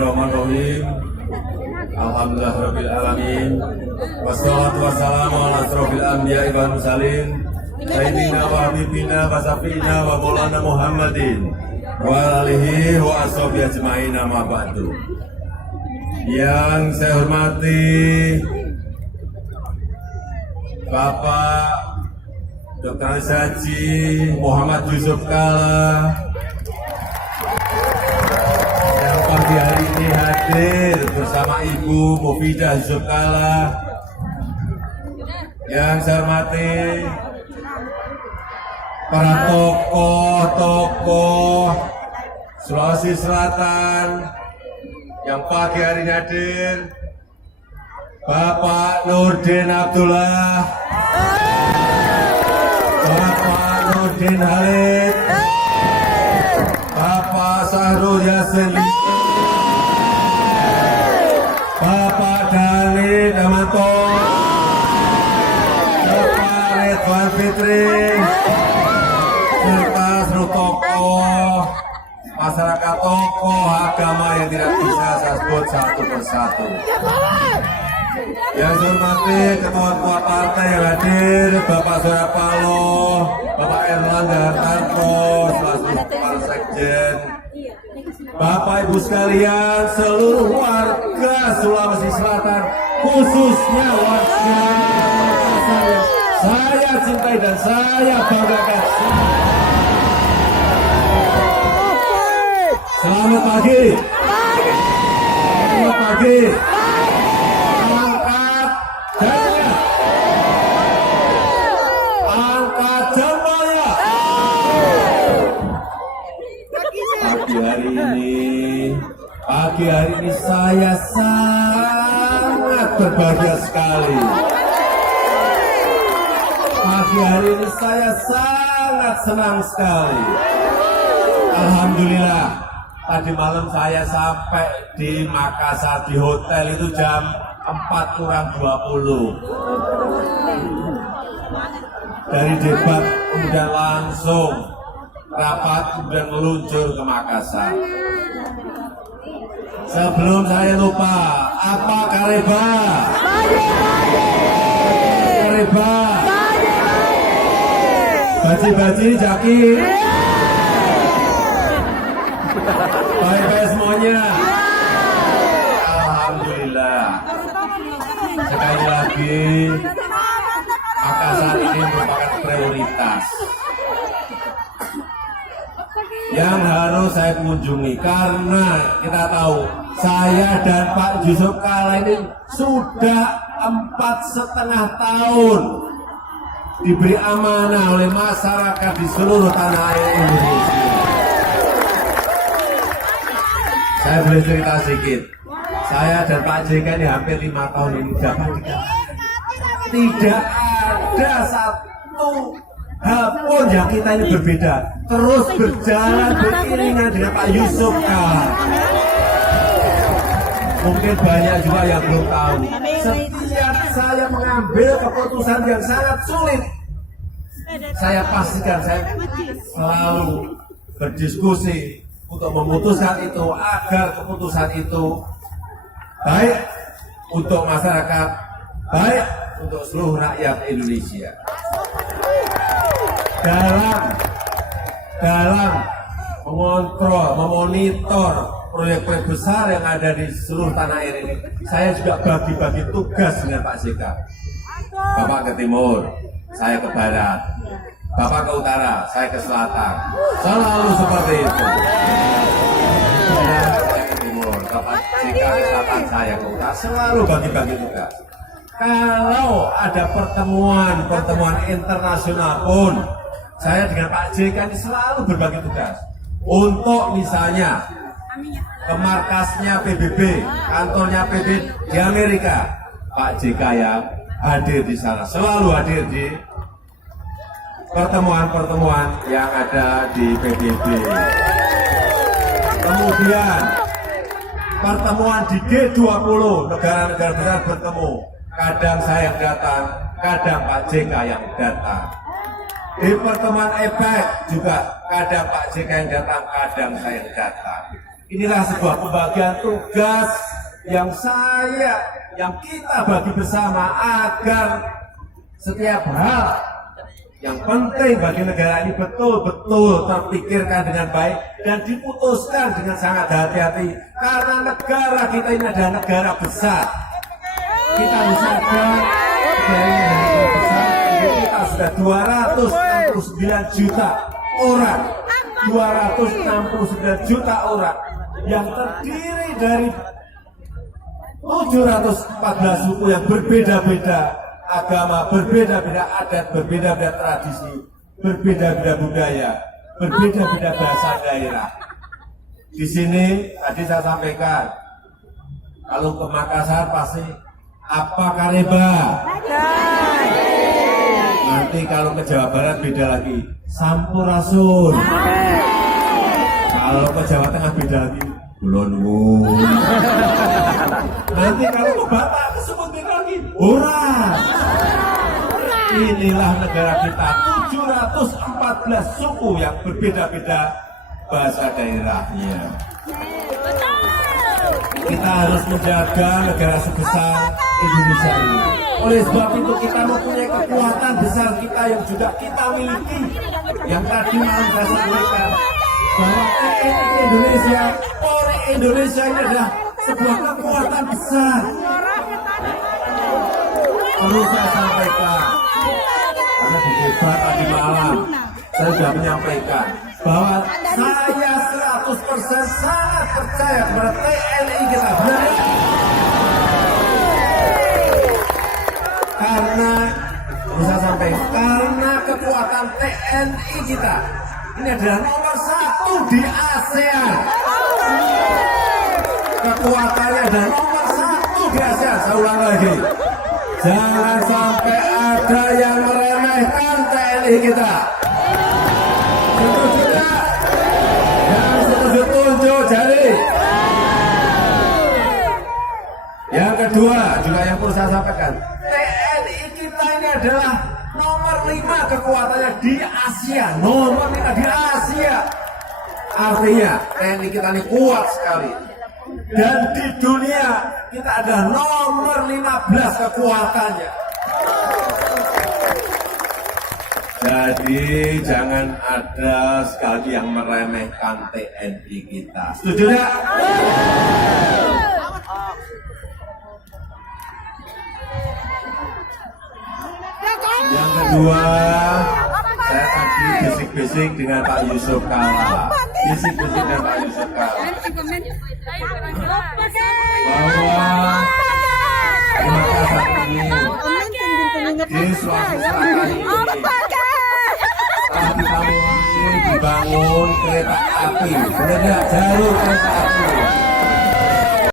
Bismillahirrahmanirrahim. Alhamdulillahirabbil alamin. Wassalatu wassalamu ala asrofil anbiya'i wal mursalin. Sayyidina wa habibina wa syafi'ina wa maulana Muhammadin wa alihi wa ashabihi ajma'in, amma ba'du. Yang saya hormati Bapak Dr. Haji Muhammad Yusuf Kalla yang pagi hari ini hadir bersama Ibu Mufidah Yusuf Kalla. Yang saya hormati para tokoh-tokoh Sulawesi Selatan yang pagi hari ini hadir, Bapak Nurdin Abdullah, Bapak Nurdin Halid, Bapak Syahrul Yassin, Bapak Dhani Damanto, Bapak Ridwan Fitri, serta seluruh tokoh masyarakat, tokoh agama yang tidak bisa saya sebut satu persatu. Yang saya hormati ketua-ketua partai yang hadir, Bapak Surya Paloh, Bapak Erlangga Hartarto, selaku para sekjen, Bapak Ibu sekalian, seluruh warga Sulawesi Selatan, khususnya warga Makassar yang saya cintai dan saya banggakan. Selamat pagi. Selamat pagi. Angkat jempolnya. Angkat jempolnya. Pagi hari ini saya sangat berbahagia sekali. Pagi hari ini saya sangat senang sekali. Alhamdulillah. Tadi malam saya sampai di Makassar di hotel itu jam 4:20. Dari debat kemudian langsung rapat kemudian meluncur ke Makassar. Sebelum saya lupa, apa Kareba? Kareba. Baji-baji jaki. Baik-baik semuanya. Alhamdulillah. Sekali lagi, Makassar ini merupakan prioritas yang harus saya kunjungi, karena kita tahu saya dan Pak Yusuf Kalla ini sudah 4,5 tahun diberi amanah oleh masyarakat di seluruh tanah air Indonesia. Saya boleh cerita sedikit. Saya dan Pak JK ini hampir 5 tahun ini dapat tidak ada satu hal pun yang kita ini berbeda. Terus berjalan beriringan dengan Pak Yusuf Kalla. Mungkin banyak juga yang belum tahu. Setiap saya mengambil keputusan yang sangat sulit, saya pastikan saya selalu berdiskusi untuk memutuskan itu agar keputusan itu baik untuk masyarakat, baik untuk seluruh rakyat Indonesia. Dalam mengontrol, memonitor proyek-proyek besar yang ada di seluruh tanah air ini, saya juga bagi-bagi tugas dengan Pak JK. Bapak ke timur, saya ke barat. Bapak ke utara, saya ke selatan. Selalu seperti itu. Saya ke timur, Bapak JK ke selatan, saya ke utara. Selalu bagi-bagi tugas. Kalau ada pertemuan internasional pun, saya dengan Pak JK ini selalu berbagi tugas. Untuk misalnya ke markasnya PBB, kantornya PBB di Amerika, Pak JK yang hadir di sana, selalu hadir di pertemuan-pertemuan yang ada di PBB. Kemudian pertemuan di G20, negara-negara besar bertemu. Kadang saya yang datang, kadang Pak JK yang datang. Di pertemuan APEC juga kadang Pak JK yang datang, kadang saya yang datang. Inilah sebuah pembagian tugas yang kita bagi bersama agar setiap hal yang penting bagi negara ini betul-betul terpikirkan dengan baik dan diputuskan dengan sangat hati-hati. Karena negara kita ini adalah negara besar. Kita harus sadar negara ini adalah negara besar. Kita sudah 269 juta orang. 269 juta orang yang terdiri dari 714 suku yang berbeda-beda agama, berbeda-beda adat, berbeda-beda tradisi, berbeda-beda budaya, berbeda-beda bahasa daerah. Di sini tadi saya sampaikan, kalau ke Makassar pasti apa kareba. Nanti kalau ke Jawa Barat beda lagi, sampurasun. Kalau ke Jawa Tengah beda lagi, Kulonwun. Nanti kalau ke Batak kesebut beda lagi, Oras. Inilah negara kita, 714 suku yang berbeda-beda bahasa daerahnya. Kita harus menjaga negara sebesar Indonesia ini. Oleh sebab itu kita mempunyai kekuatan besar kita yang juga kita miliki. Yang tadi malam saya sampaikan bahwa TNI Indonesia, Polri Indonesia ini adalah sebuah kekuatan besar. Perlu saya sampaikan, karena di debat tadi malam saya sudah menyampaikan bahwa saya 100% sangat percaya kepada TNI kita. Benar? Karena bisa sampai karena kekuatan TNI kita ini adalah nomor 1 di ASEAN. Kekuatannya adalah nomor 1 di ASEAN. Saya ulang lagi, jangan sampai ada yang meremehkan TNI kita. Setuju tidak? Yang setuju tunjuk jari. Yang kedua juga yang perlu saya sampaikan, TNI kita ini adalah nomor 5 kekuatannya di Asia. Nomor 5 di Asia. Artinya TNI kita ini kuat sekali. Dan di dunia kita ada nomor 15 kekuatannya. Jadi jangan ada sekali yang meremehkan TNI kita. Setuju tidak? Yang kedua, saya tadi bisik-bisik dengan Pak Yusuf Kalla. Bisik-bisik dengan Pak Yusuf Kalla. Bahwa di Makassar ini, di Sulawesi Selatan ini, telah dibangun kereta api. Benar tidak? Jalur kereta api.